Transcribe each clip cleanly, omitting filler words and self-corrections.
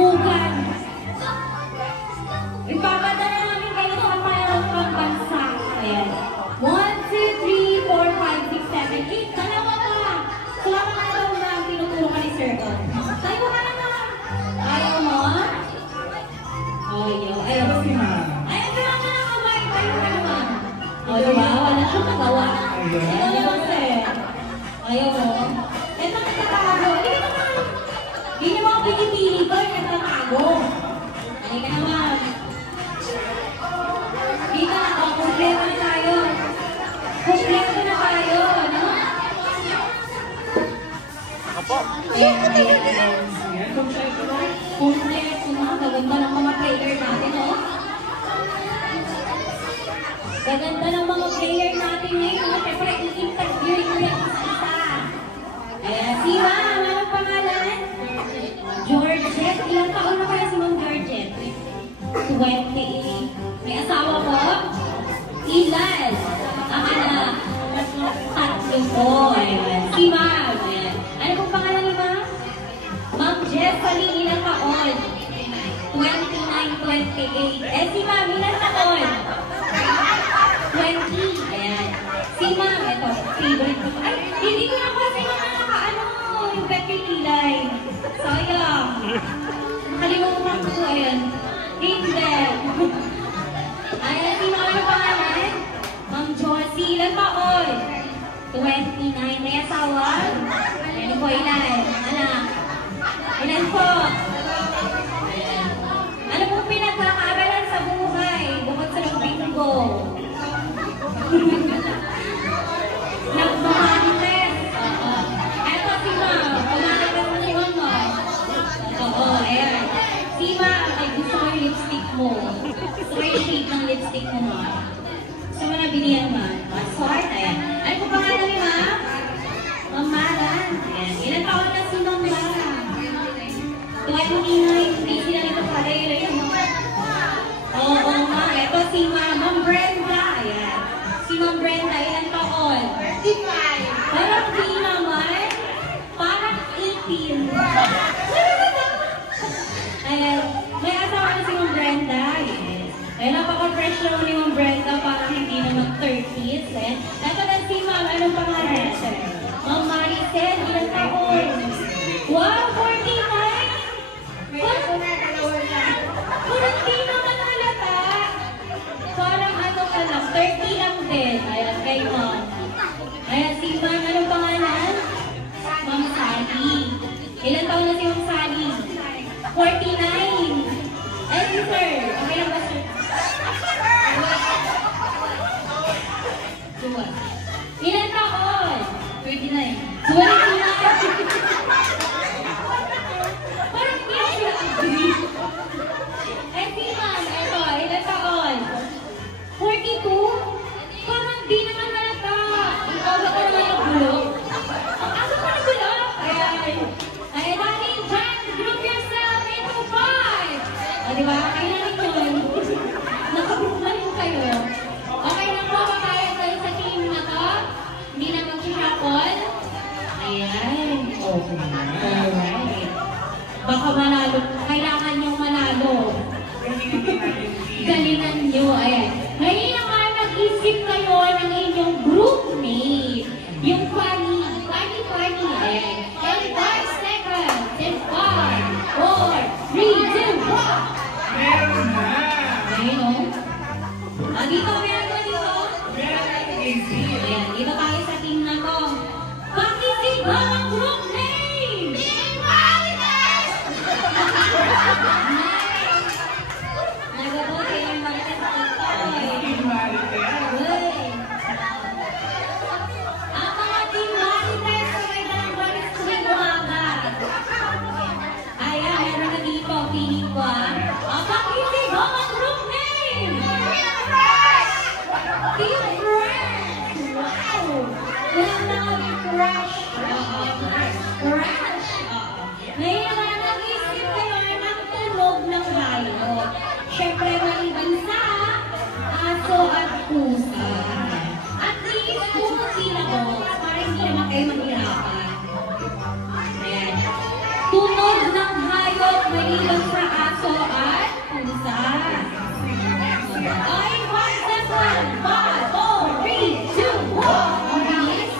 Dugan. Ipapadala namin kayo sa mayroong pambansa. Ayan. 1, 2, 3, 4, 5, 6, 7, 8. Dalawa pa. Salamat na daw na tinuturo ka ni Sir Don. Tayo ka na naman. Ayaw mo? Ayaw. Ayaw mo si Ma. Ayaw ka na naman. Tayo ka naman. O, diba? Wala siyang nagawa. Ayaw naman, Sir. Ayaw mo. Ito nagtatago. Hindi naman. Hindi naman ako pinipili ko. Nagtatago. Ayaw ka naman. Dito na ako. Kompleto na tayo. Kompleto na tayo. Ano? Ako. Ayan. Kompleto na. Gaganda ng mga player natin, oh. Gaganda ng mga player natin ngayon. Siyempre, i-interview yung isa. Ayan. Si Ma'am, anong pangalan? Georgette. Ilang taon na kaya si Ma'am Georgette? 28. May asawa po? Ilan? Ang anak? Tatlo po. Ayan. Si Ma'am. Ayan. Ano pong pangalan ni Ma'am? Ma'am Jessalyn, ilang taon? 29, 28. Eh, si Ma'am, ilang taon? 20. Ayan. Si Ma'am, ito, favorite ko. Ay, hindi ko na kasi nakakaano yung Becky Kilay. Sayang. Nakalimutan ko. Ayan. Hindi. Ayan, si Ma'am, ano pangalan? Ma'am Josie, ilang taon? 29. May asawa? Ayan po, ilan? Anak? Ilan po? Ayan. Ano pong pinagkakaagalan sa buhay? Bukod sa bingo. Nagmamanites. Eto si Ma'am. Pumanagas mo si Ma'am. Oo, ayan. Si Ma'am, ay gusto ko yung lipstick mo. Gusto ko yung shade ng lipstick mo, Ma'am. Gusto mo nabili yan, Ma'am. What's heart? Ayan. Ano po pangalan ni Ma'am? Ma'am Maran. Ayan. Ilan taon na si Ma'am Maran? 29. Hindi sila nito pala yun. Oo, Ma'am. Eto si Ma'am Brenda. Ayan. Si Ma'am Brenda, ilang taon? 35. Parang di naman. Parang 18. Ayan. May asawa na si Ma'am Brenda. Yes. Ayan, napaka-fresh naman ni Ma'am Brenda. Parang hindi naman 30s. Ayan. Ito na si Ma'am. Anong pangalan? Ma'am Maricel, ilang taon? Wow, 49! Parang di naman halata. Parang ano ka lang, 30 lang din. Ayan, kay Ma'am. Ayan, si Ma'am, anong pangalan? Ma'am Sally. Ilan taon na si Ma'am Sally? 49. Ay, si Sir. Okay lang ba, Sir? Ilan taon? 39. 29. Parang hindi sila agree. Eh, si Ma'am, ito, ilan taon? 42? Parang di naman halata. Ikaw ba ka naman ang bulok? Asa ka na bulok? Ayan. Ayan, dahil dyan, group yourself into 5. O, diba? Kailangan yun. Nakagroup na rin kayo. Okay na po, makayag kayo sa team na to. Hindi na mag-shuffle. Ayan. Okay. Alright. Baka manalo. Kailangan nyo manalo. Galingan nyo. Ayan. Ngayon naman, nag-isip kayo ng inyong group mate. Yung funny. Ayan. And 5 seconds. And 5, 4, 3, 2, 1. Meron na. Ayun o. Dito, meron na dito. Meron na easy. Ayan. Dito tayo sa team na to. Pakisigaw ang group name! Team Marites! Nagabuti yung Marites sa TikTok. Team Marites. Ang mga Team Marites, sabay na ng Marites tuwing umaga. Ayan, meron na dito. Piling ko pakisigaw ang group name! Team Fresh! Team Fresh! Wow! Walang nakawin Fresh! Fresh! Ngayon naman, nag-isip kayo ng tunog ng hayop. Siyempre, maliban sa aso at pusa. At least, kung sila ko, para hindi naman kayo maghirapan. Ayan. Tunog ng hayop maliban sa aso at pusa. Ay, 1 second. 5, 4, 3, 2, 1. Ang bilis.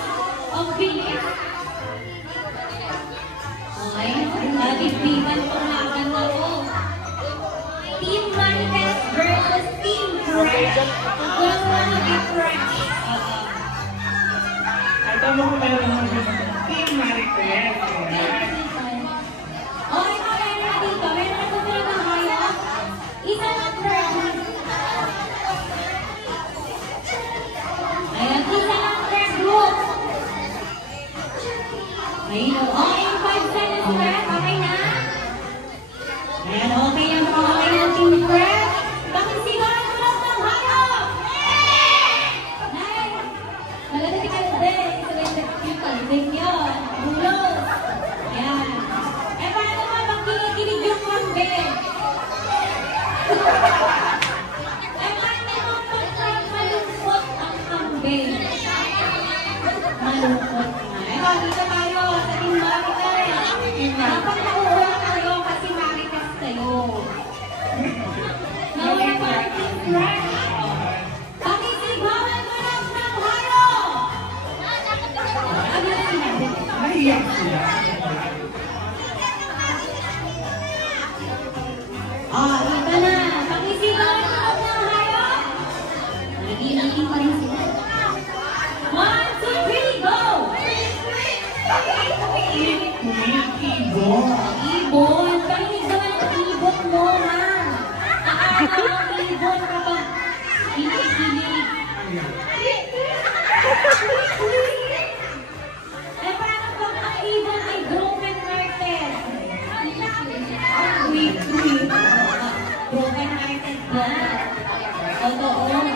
Ang bilis. Ay, nagigbigan ko laban na ko. Team Marites versus Team Fresh. Huwag na mag-fresh. Alam mo kung meron naman yung Team Marites. Oh, ito meron na dito. Meron na dito na kayo. Isa lang fresh. Ayan, isa lang fresh group. Ayun, oh, in 5 seconds fresh. Okay na? Ayan, okay yan. Okay na Team Fresh. Pakisigaw mo lang ng hayop. Nice. Maganda si Kalde. Kalde niyo. Bulos. Ayan. Eh, paano nga bang kinikilig yung kambing? Eh, paano mo pag malungkot ang kambing? Malungkot na. Eh, dito tayo sa Team Marites. Dapat nauuwa kayo kasi Marites kayo. Nauuwa pa ang Team Fresh. Pakisigawan mo lang ng hayop. Ano na sinabi? Naiyak sila. Ito na. Pakisigawan mo lang ng hayop. Nag-iingating pa rin sila. 1, 2, 3, go! Ibon. Ibon. Parinig naman ang ibon mo, ha? Aaraw ang ibon kapag kilig-kilig. Eh, paano pag ang ibon ay broken hearted? Broken hearted ba? Totoo.